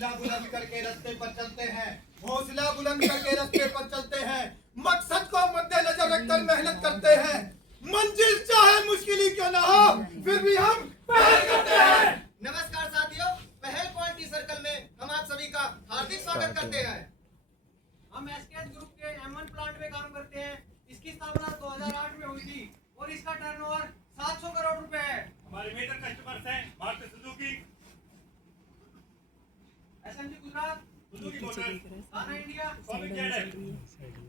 हौसला बुलंद करके रास्ते पर चलते हैं, हौसला बुलंद करके रास्ते पर चलते हैं, मकसद को मद्देनजर रखकर मेहनत करते हैं। मंजिल चाहे मुश्किल ही क्यों ना हो, फिर भी हम पहल करते हैं। नमस्कार साथियों, पहल क्वालिटी सर्कल में हम आप सभी का हार्दिक स्वागत करते हैं। हम एसकेएच ग्रुप के M1 प्लांट में काम करते हैं। इसकी स्थापना 2008 में हुई थी और इसका टर्नओवर 700 करोड़ रुपए है। हमारे मेजर कस्टमर्स हैं Maruti Suzuki, SMG Gujarat, Suzuki Motors, Tata India, solid Z.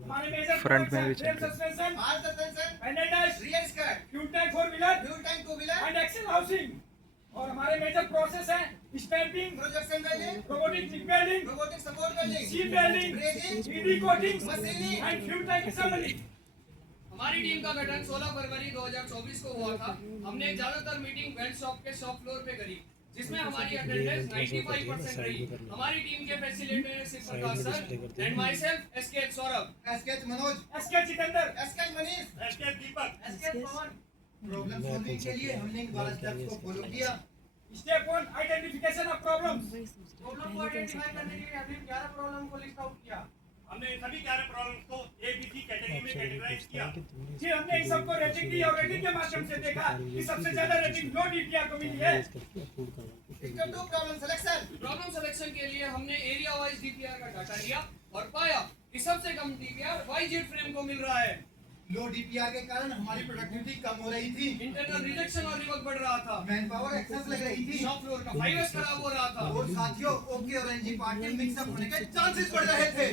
हमारे मेजर फ्रंट में भी फ्रेम सस्पेंशन, माल suspension, panel dash, rear skirt, fuel tank 4 wheeler fuel tank 2 wheeler, and axle housing. और हमारे मेजर प्रोसेस हैं stamping, projection welding, robotic jig welding, robotic support welding, seam welding, brazing, 3D coating, machining and fuel tank assembly. हमारी team का गठन 16 फरवरी 2024 को हुआ था। हमने ज्यादातर मीटिंग वेल्ड शॉप के शॉप फ्लोर पे करी, जिसमें हमारी अटेंडेंस 95% रही। हमारी टीम के facilitator Shiv Prakash sir and myself SKH Saurabh, SKH Manoj, SKH Jitendra, SKH Manish, SK Deepak. SKH Pavan. Problem solving के लिए हमने 12 स्टेप्स को फॉलो किया। Step 1 identification of problems. Problem को आइडेंटिफाई करने के लिए हमने 11 प्रॉब्लम को लिस्ट आउट किया। हमने सभी 11 प्रॉब्लम्स को ABC कैटेगरी में कैटेगराइज किया। फिर हमने इन सबको रेटिंग दी और रेटिंग के माध्यम से देखा कि सबसे ज्यादा रेटिंग लो डीपीआर को मिली है। Step 2 problem selection. Problem selection के लिए हमने एरिया वाइज डीपीआर का डाटा लिया और पाया कि सबसे कम डीपीआर वाईजेड फ्रेम को मिल रहा है। लो डीपीआर के कारण हमारी प्रोडक्टिविटी कम हो रही थी, इंटरनल रिजेक्शन और रिवर्क बढ़ रहा था, मैन पावर एक्सेस लग रही थी, शॉप फ्लोर का फाइवर्स खराब हो रहा था। और साथियों ओके और एनजी पार्ट के मिक्सअप होने के चांसेस बढ़ रहे थे।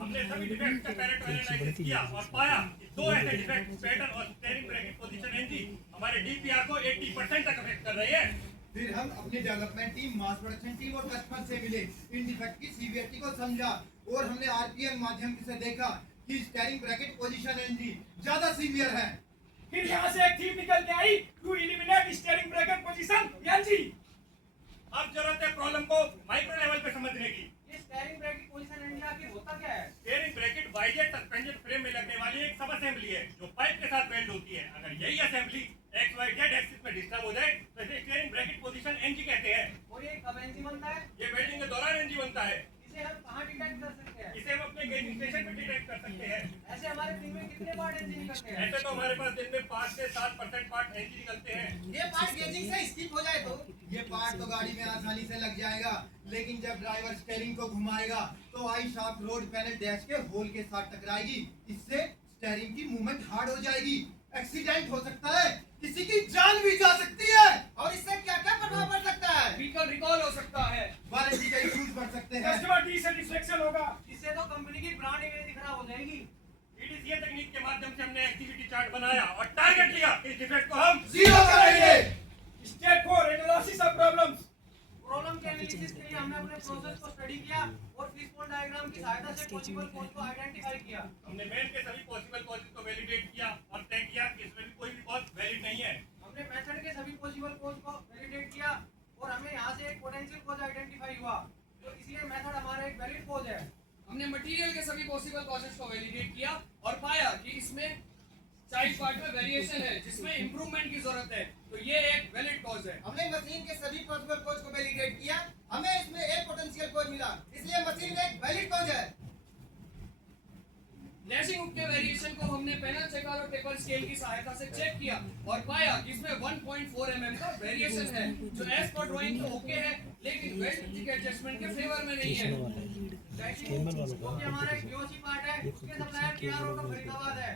हमने सभी डिफेक्ट्स का पैरेटो एनालिसिस किया और पाया कि 2 ऐसे डिफेक्ट्स पैटर्न और स्टीयरिंग ब्रेकिंग पोजीशन एनजी हमारे डीपीआर को 80% तक अफेक्ट कर रही है। फिर हम अपनी development team, mass production team और कस्टमर से मिले, इन डिफेक्ट की सीवियरिटी को समझा और हमने आरपीएम माध्यम से देखा कि स्टीयरिंग ब्रैकेट पोजीशन एनजी ज्यादा सीवियर है। फिर यहाँ से एक थीम निकल के आई to eliminate steering breaker position NG. अब जरूरत है प्रॉब्लम को माइक्रो लेवल पे समझने की। ये स्टीयरिंग ब्रेकर पोजीशन एनजी आखिर होता क्या है? Steering bracket YZ suspension frame में लगने वाली एक सब असेंबली है जो पाइप के साथ वेल्ड होती है। अगर यही असेंबली XYZ एक्सिस में डिस्टर्ब हो जाए तो इसे स्टीयरिंग ब्रैकेट पोजीशन एनजी कहते हैं। और ये कब एनजी बनता है? ये वेल्डिंग के दौरान एनजी बनता है। इसे हम कहाँ डिटेक्ट कर सकते हैं? इसे हम अपने गेजिंग स्टेशन पे डिटेक्ट कर सकते हैं। ऐसे हमारे दिन में कितने पार्ट एनजी निकलते हैं? ऐसे तो हमारे पास दिन में 5 से 7% पार्ट एनजी निकलते हैं। ये पार्ट गेजिंग से स्किप हो जाए तो ये पार्ट तो गाड़ी में आसानी से लग जाएगा, लेकिन जब ड्राइवर स्टीयरिंग को घुमाएगा तो आई शाफ्ट रोड पैनल डैश के होल के साथ टकराएगी। इससे स्टीयरिंग की मूवमेंट हार्ड हो जाएगी, एक्सीडेंट हो सकता है, किसी की जान भी जा सकती है। और इससे क्या क्या प्रभाव पड़ सकता है? व्हीकल रिकॉल हो सकता है, वारंटी का इश्यूज बढ़ सकते हैं। कस्टमर डिसैटिस्फैक्शन होगा। इससे तो कंपनी की ब्रांड इमेज खराब हो जाएगी। EDCA तकनीक के माध्यम से हमने एक्टिविटी चार्ट बनाया और टारगेट लिया कि इस डिफेक्ट को हम जीरो करेंगे। Step 4 analysis of problems. Problem के एनालिसिस के लिए हमने अपने प्रोसेस को स्टडी किया और फिशबोन डायग्राम की सहायता से पॉसिबल कॉज को आइडेंटिफाई किया। हमने मेन के सभी पॉसिबल कॉजेज को वैलिडेट किया और तय किया कि इसमें भी कोई भी कॉज वैलिड नहीं है। हमने मेथड के सभी पॉसिबल कॉज को वैलिडेट किया और हमें यहाँ से एक पोटेंशियल कॉज आइडेंटिफाई हुआ, तो इसलिए मेथड हमारा एक वैलिड कॉज है। हमने मटेरियल के सभी पॉसिबल कॉजेस को वैलिडेट किया और पाया कि इसमें साइड पार्ट में वेरिएशन है जिसमें इंप्रूवमेंट की जरूरत है, तो ये एक वैलिड कॉज है। हमने मशीन के सभी पॉसिबल कोज को वैलिडेट किया, हमें इसमें एक पोटेंशियल कोज मिला, इसलिए मशीन एक वैलिड कोज है। लैशिंग हुक के वेरिएशन को हमने पैनल चेकर और टेपर स्केल की सहायता से चेक किया और पाया कि इसमें 1.4 mm का वेरिएशन है, जो एज पर ड्राइंग तो ओके है, लेकिन वेल्ड थिक एडजस्टमेंट के फेवर में नहीं है। लैशिंग हुक हमारा एक POC पार्ट है, उसके सप्लायर KRO का फरीदाबाद है।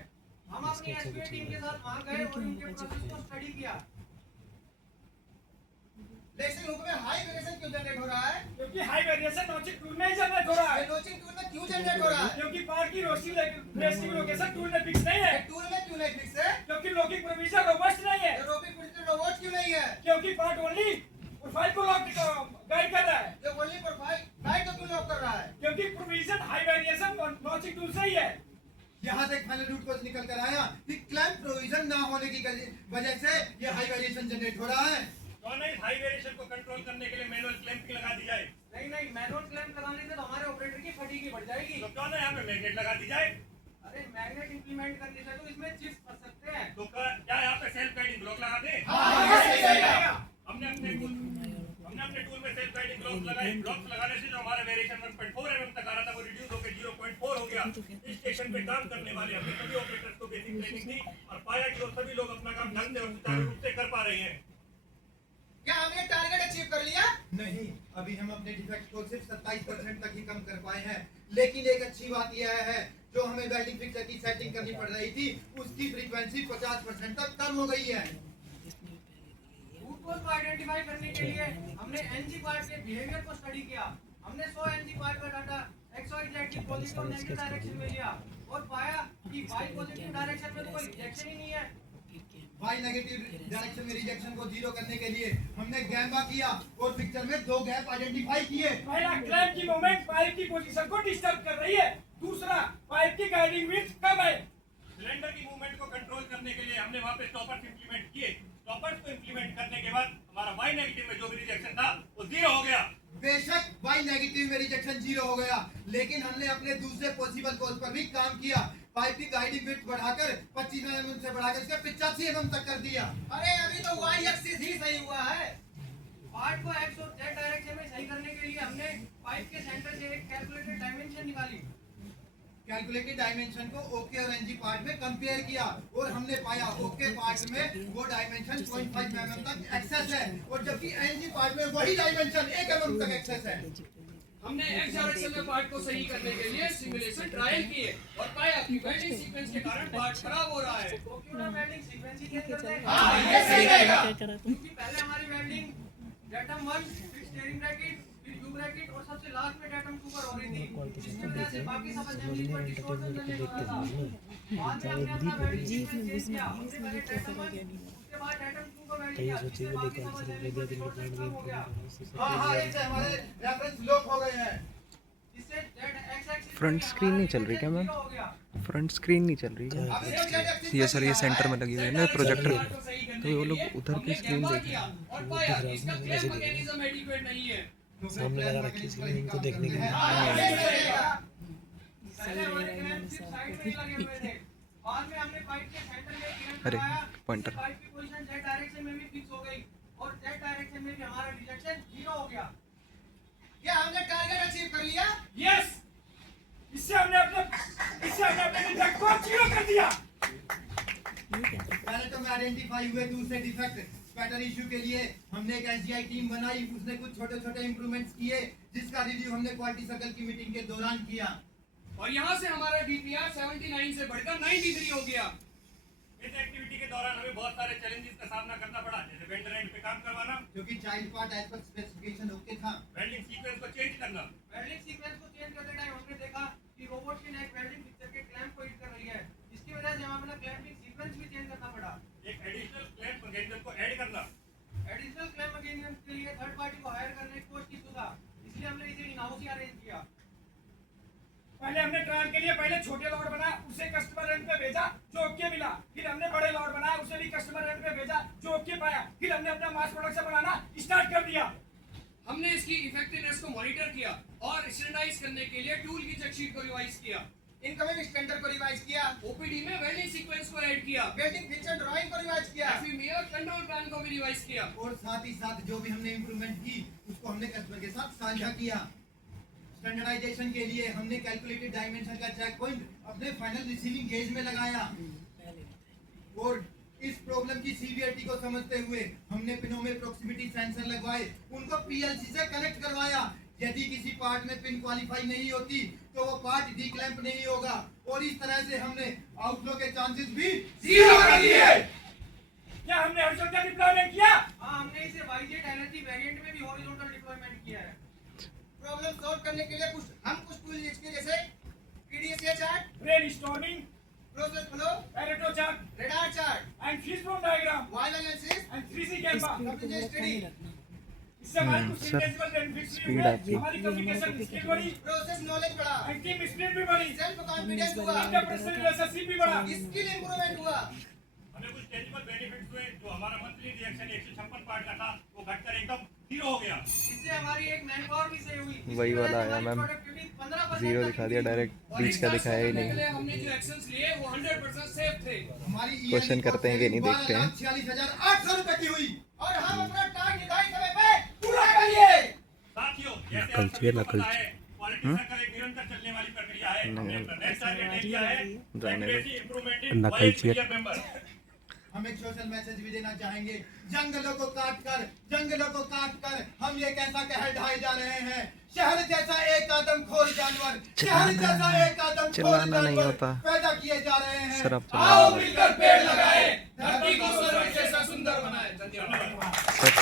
हम अपनी एसपीए टीम के साथ वहां गए और उनके प्रोसेस को स्टडी किया। लेकिन हुक में हाई वेरिएशन क्यों जनरेट हो रहा है? क्योंकि हाई वेरिएशन नोचिंग टूल में ही जनरेट हो रहा है। ये नोचिंग टूल में क्यों जनरेट हो रहा है? क्योंकि पार्ट की रेस्टिंग लोकेशन टूल में फिक्स नहीं है। टूल में क्यों नहीं फिक्स है? क्योंकि लॉकिंग प्रोविजन रोबस्ट नहीं है। रोबोटिक प्रोजेक्ट रोबोट क्यों नहीं है? क्योंकि पार्ट ओनली प्रोफाइल को लॉक गाइड कर रहा है। जो ओनली प्रोफाइल गाइड को क्यों लॉक कर रहा है? क्योंकि provision high variation notching tool से ही है। यहाँ से एक फाइनल रूट को निकल कर आया कि क्लैंप प्रोविजन ना होने की वजह से ये हाई वेरिएशन जनरेट हो रहा है। तो नहीं, हाई वेरिएशन को कंट्रोल करने के लिए मैनुअल क्लैंपिंग लगा दी जाए। नहीं, मैनुअल क्लैंप लगाने से तो हमारे ऑपरेटर की फटीग बढ़ जाएगी। तो क्यों ना यहाँ पे मैग्नेट लगा दी जाए। अरे मैग्नेट इंप्लीमेंट करने से तो इसमें चिप्स फंस सकते हैं। तो क्या यहाँ पे सेल्फ गाइडिंग ब्लॉक लगा दें? हाँ, सही रहेगा। हमने अपने टूल में सेल्फ गाइडिंग ब्लॉक्स लगाए। ब्लॉक्स लगाने से जो हमारा वेरिएशन 1.4 mm तक आ रहा था वो रिड्यूस होकर 0.4 हो गया। इस स्टेशन पे काम करने वाले अपने सभी ऑपरेटर्स को बेसिक ट्रेनिंग दी और पाया कि वो सभी लोग अपना काम ढंग से और सुचारू रूप से कर पा रहे हैं। क्या हमने टारगेट अचीव कर लिया? नहीं, अभी हम अपने डिफेक्ट को सिर्फ 27% तक ही कम कर पाए हैं। लेकिन एक अच्छी बात यह है, जो हमें वेल्डिंग फिक्सर की सेटिंग करनी पड़ रही थी, उसकी फ्रीक्वेंसी 50% तक कम हो गई है। रूट कोज को आइडेंटिफाई करने के लिए हमने एनजी पार्ट के बिहेवियर को स्टडी किया। हमने 100 एनजी पार्ट का डाटा XYZ की पॉजिटिव और नेगेटिव डायरेक्शन में लिया और पाया कि Y पॉजिटिव डायरेक्शन में तो कोई रिजेक्शन ही नहीं है। Y नेगेटिव डायरेक्शन में रिजेक्शन को जीरो करने के लिए हमने गैम्बा किया और पिक्चर में 2 गैप आइडेंटिफाई किए। पहला, क्लैंप की मूवमेंट पाइप की पोजीशन को डिस्टर्ब कर रही है। दूसरा, पाइप की गाइडिंग विड्थ कम है। सिलेंडर की मूवमेंट को कंट्रोल करने के लिए हमने वहां पे स्टॉपर्स इंप्लीमेंट किए। स्टॉपर्स को इंप्लीमेंट करने के बाद हमारा Y नेगेटिव में जो भी रिजेक्शन था वो जीरो हो गया। बेशक Y नेगेटिव में रिजेक्शन जीरो हो गया, लेकिन हमने अपने दूसरे पॉसिबल कोज पर भी काम किया। पाइप की गाइडिंग विड्थ बढ़ाकर 25 mm से बढ़ाकर इसका 85 mm तक कर दिया। अरे अभी तो Y एक्सिस ही सही हुआ है। पार्ट को X और Z डायरेक्शन में सही करने के लिए हमने पाइप के सेंटर से एक कैलकुलेटेड डायमेंशन निकाली। कैलकुलेटेड डायमेंशन को ओके और एनजी पार्ट में कंपेयर किया और हमने पाया ओके पार्ट में वो डायमेंशन 0.5 mm तक एक्सेस है और जबकि एनजी पार्ट में वही डायमेंशन 1 mm तक एक्सेस है। हमने X डायरेक्शन में पार्ट को सही करने के लिए सिमुलेशन ट्रायल किए और पाया कि वेल्डिंग सीक्वेंस के कारण पार्ट खराब हो रहा है। तो क्यों ना वेल्डिंग सीक्वेंस ही चेंज कर दें? हाँ, ये सही रहेगा। क्योंकि पहले हमारी वेल्डिंग डेटम 1 फिर स्टीयरिंग ब्रैकेट फिर यू ब्रैकेट और सबसे लास्ट में डेटम 2 पर हो रही थी, जिसकी वजह से बाकी सब असेंबली पर डिस्टॉर्शन करने लगा था। बाद में हमने अपना वेल्डिंग सीक्वेंस चेंज किया। हमने पहले डेटम 1 उसके बाद डेटम 2 को वेल्ड किया, जिससे बाकी सब असेंबली पर डिस्टॉर्शन कम हो गया। हाँ, इससे हमारे रेफरेंस लॉक हो गए हैं। इससे Z X axis front screen नहीं चल रही क्या मैम? हो गया। फ्रंट स्क्रीन नहीं चल रही है। अभी तो Z एक्सिस ये सर, ये सेंटर में लगी हुई है ना प्रोजेक्टर, तो वो लोग उधर की स्क्रीन देख रहे हैं। और पाया कि इसका क्लैंप मैकेनिज्म एडिक्वेट नहीं है। सामने लगा रखी है स्क्रीन, इनको देखने के लिए। हाँ, ये सही रहेगा। पहले हमारे क्लैंप सिर्फ साइड में ही लगे हुए थे। बाद में हमने पाइप के सेंटर में क्लैंप अरे, लगाया। पॉइंटर। पाइप की पोजीशन Z डायरेक्शन में भी फिक्स हो गई और Z डायरेक्शन में भी हमारा रिजेक्शन जीरो हो गया। क्या हमने टारगेट अचीव कर लिया? यस, इससे हमने अपने डिफेक्ट को जीरो कर दिया। पहले तो मैं आइडेंटिफाई हुए दूसरे डिफेक्ट स्पैटर इशू के लिए हमने एक एसजीआई टीम बनाई। उसने कुछ छोटे-छोटे इंप्रूवमेंट्स किए, जिसका रिव्यू हमने क्वालिटी सर्कल की मीटिंग के दौरान किया। और यहाँ से हमारा DPR 79 से बढ़कर 93 हो गया। इस एक्टिविटी के दौरान हमें बहुत सारे चैलेंजेस का सामना करना पड़ा, जैसे वेल्डर एंड पे काम करवाना, क्योंकि child part as per specification okay था। वेल्डिंग सीक्वेंस को चेंज करना। वेल्डिंग सीक्वेंस को चेंज करते टाइम हमने देखा कि रोबोट की नेक वेल्डिंग पिक्चर के क्लैंप को हिट कर रही है। इसकी वजह से हमें अपना क्लैंपिंग सीक्वेंस भी चेंज करना पड़ा। एक एडिशनल क्लैंप मैकेनिज्म को ऐड करना। एडिशनल क्लैंप मैकेनिज्म के लिए थर्ड पार्टी को हायर करने की कोशिश की था, इसलिए हमने इसे इन हाउस ही अरेंज किया। पहले हमने ट्रायल के लिए पहले छोटे लॉट बनाया, उसे कस्टमर एंड पे भेजा जो ओके मिला। फिर हमने बड़े लॉट बनाया, उसे भी कस्टमर एंड पे भेजा जो ओके पाया। फिर हमने अपना मास प्रोडक्शन बनाना स्टार्ट कर दिया। हमने इसकी इफेक्टिवनेस को मॉनिटर किया और स्टैंडर्डाइज करने के लिए टूल की चेक शीट को रिवाइज किया। इनकमिंग स्टैंडर्ड को रिवाइज किया। OPD में वेल्डिंग सीक्वेंस को ऐड किया। वेल्डिंग फीचर ड्राइंग को रिवाइज किया। FEMA कंट्रोल प्लान को भी रिवाइज किया। और साथ ही साथ जो भी हमने इंप्रूवमेंट की, उसको हमने कस्टमर के साथ साझा किया। स्टैंडर्डाइजेशन के लिए हमने कैलकुलेटेड डायमेंशन का चेक पॉइंट अपने फाइनल रिसीविंग गेज में लगाया और इस प्रॉब्लम की सीवियरिटी को समझते हुए हमने पिनों में प्रोक्सिमिटी सेंसर लगवाए, उनको PLC से कनेक्ट करवाया। यदि किसी पार्ट में पिन क्वालिफाई नहीं होती तो वो पार्ट डीक्लैंप नहीं होगा और इस तरह से हमने आउटफ्लो के चांसेस भी जीरो कर दिए। क्या हमने हॉरिजॉन्टल डिप्लॉयमेंट किया? हाँ, हमने इसे YZ LHD वेरिएंट में भी हॉरिजॉन्टल डिप्लॉयमेंट किया है। प्रॉब्लम सॉल्व करने के लिए कुछ टूल यूज किए, जैसे PDCA chart, brainstorming, process flow, Pareto chart radar chart, and fishbone diagram wall analysis, and 3C CAMPA. Computer study, इससे हमारी कुछ सर, इंटेंजिबल बेनिफिट्स भी स्पीड हुए। आपकी। हमारी कम्युनिकेशन स्किल बढ़ी, प्रोसेस नॉलेज बढ़ा, एंड टीम स्पिरिट भी बढ़ी, सेल्फ कॉन्फिडेंस हुआ, इंटरपर्सनल रिलेशनशिप भी बढ़ा। स्किल इंप्रूवमेंट हुआ। हमें कुछ टेंजिबल बेनिफिट्स हुए, जो हमारा मंथली रिएक्शन 156 पार्ट का था वो घटकर एकदम जीरो हो गया। इससे हमारी एक मैन पावर भी सेव हुई। इसकी वही वजह से वाला आया हमारी मैम, productivity 15% जीरो तक दिखा दिया increase हुई। डायरेक्ट, और बीच इस का टास्क दिखाया ही को करने के नहीं। लिए हमने जो एक्शंस लिए वो 100% सेफ थे। हमारी क्वेश्चन करते हैं कि नहीं देखते हैं। 46,800 रुपए की हुई। और हम अपना टारगेट निर्धारित समय पे पूरा करिए। साथियों, जैसे आप सभी को पता है, क्वालिटी सर्कल एक निरंतर चलने वाली प्रक्रिया है। हमने अपना नेक्स्ट टारगेट ले लिया है, accuracy improvement in voice clear member। हम एक सोशल मैसेज भी देना चाहेंगे। जंगलों को काट कर हम ये कैसा कहर ढाए जा रहे हैं। शहर जैसा एक आदमखोर जानवर, शहर जैसा एक आदमखोर चिल्लाना नहीं जानवर होता। पैदा किए जा रहे हैं। सर आप आओ मिलकर पेड़ लगाए, धरती को स्वर्ग जैसा सुंदर बनाए। धन्यवाद। सर